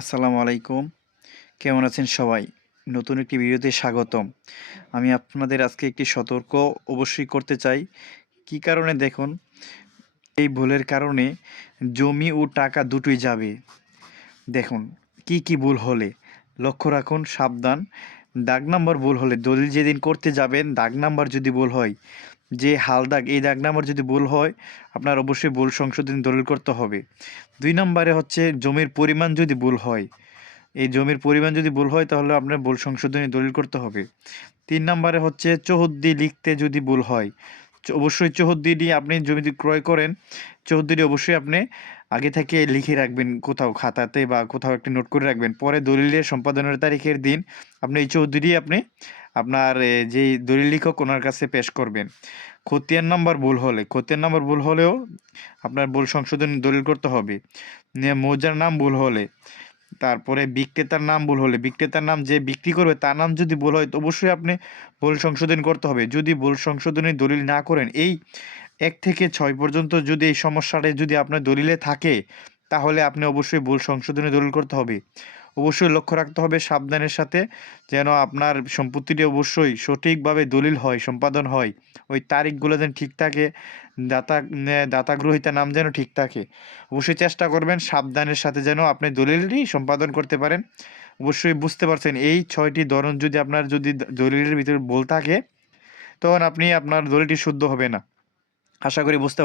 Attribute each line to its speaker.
Speaker 1: আসসালামু আলাইকুম। কেমন আছেন সবাই? নতুন একটি ভিডিওতে স্বাগতম। আমি আপনাদের আজকে একটি সতর্ক অবশ্যই করতে চাই। কি কারণে? দেখুন, এই ভুলের কারণে জমি ও টাকা দুটোই যাবে। দেখুন, কি কি ভুল হলে? লক্ষ্য রাখুন, সাবধান। দাগ নাম্বার ভুল হলে দলিল যেদিন করতে যাবেন, দাগ নাম্বার যদি ভুল হয় যে হাল দাগ, এই দাগ নাম্বার যদি ভুল হয়, আপনার অবশ্যই ভুল সংশোধন দলিল করতে হবে। দুই নম্বরে হচ্ছে জমির পরিমাণ যদি ভুল হয়, এই জমির পরিমাণ যদি ভুল হয়, তাহলে আপনার ভুল সংশোধনী দলিল করতে হবে। তিন নম্বরে হচ্ছে চৌহদ্দি লিখতে যদি ভুল হয় অবশ্যই চৌহদ্দিটি আপনি জমি ক্রয় করেন, চৌহদ্দিটি অবশ্যই আপনি আগে থেকে লিখে রাখবেন কোথাও খাতাতে বা কোথাও একটি নোট করে রাখবেন। পরে দলিলের সম্পাদনের তারিখের দিন আপনি এই চৌহদ্দিটি আপনি আপনার যেই দলিল লিখক ওনার কাছে পেশ করবেন। খতিয়ান নাম্বার ভুল হলে, খতিয়ান নাম্বার ভুল হলেও আপনার ভুল সংশোধন দলিল করতে হবে। মৌজার নাম ভুল হলে, তারপরে বিক্রেতার নাম ভুল হলে, বিক্রেতার নাম যে বিক্রি করবে তার নাম যদি ভুল হয়, তো অবশ্যই আপনি ভুল সংশোধন করতে হবে। যদি ভুল সংশোধনী দলিল না করেন, এই এক থেকে ছয় পর্যন্ত যদি এই সমস্যাটা যদি আপনার দলিলে থাকে তাহলে আপনি অবশ্যই ভুল সংশোধনী দলিল করতে হবে। অবশ্যই লক্ষ্য রাখতে হবে সাবধানের সাথে যেন আপনার সম্পত্তিটি অবশ্যই সঠিকভাবে দলিল হয়, সম্পাদন হয়। ওই তারিখগুলো যেন ঠিক থাকে, দাতা দাতা গ্রহীতা নাম যেন ঠিক থাকে। অবশ্যই চেষ্টা করবেন সাবধানের সাথে যেন আপনি দলিলটি সম্পাদন করতে পারেন। অবশ্যই বুঝতে পারছেন এই ছয়টি ধরন যদি আপনার যদি দলিলের ভিতরে ভুল থাকে, তখন আপনি আপনার দলিলটি শুদ্ধ হবে না। আশা করি বুঝতে